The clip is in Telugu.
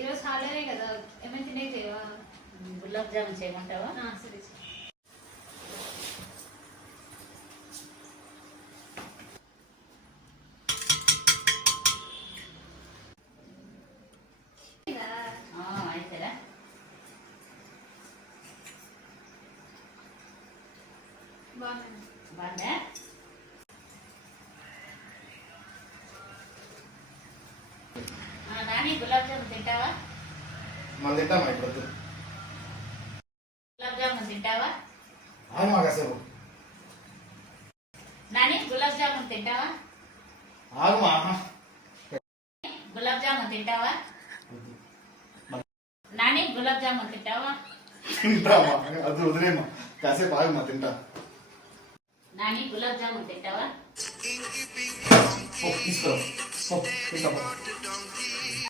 ఈరోజు హాలిడే కదా, ఏమైనా తినే చేయవా? గులాబ్ జామున్ చేయమంటావా? సరే. అయితేరా బాగుందా? నాని గులాబ్ జామున్ తింటావా? మనం తింటామా ఇప్పుడు? గులాబ్ జామున్ తింటావా? ఆగమా కాసేపు. నాని గులాబ్ జామున్ తింటావా? ఆగమా. గులాబ్ జామున్ తింటావా? నాని గులాబ్ జామున్ తింటావా? తింటామా? అది వదిలేమా, కాసేపు ఆగమా, తింటా. నాని గులాబ్ జామున్ తింటావా? తీసుకో.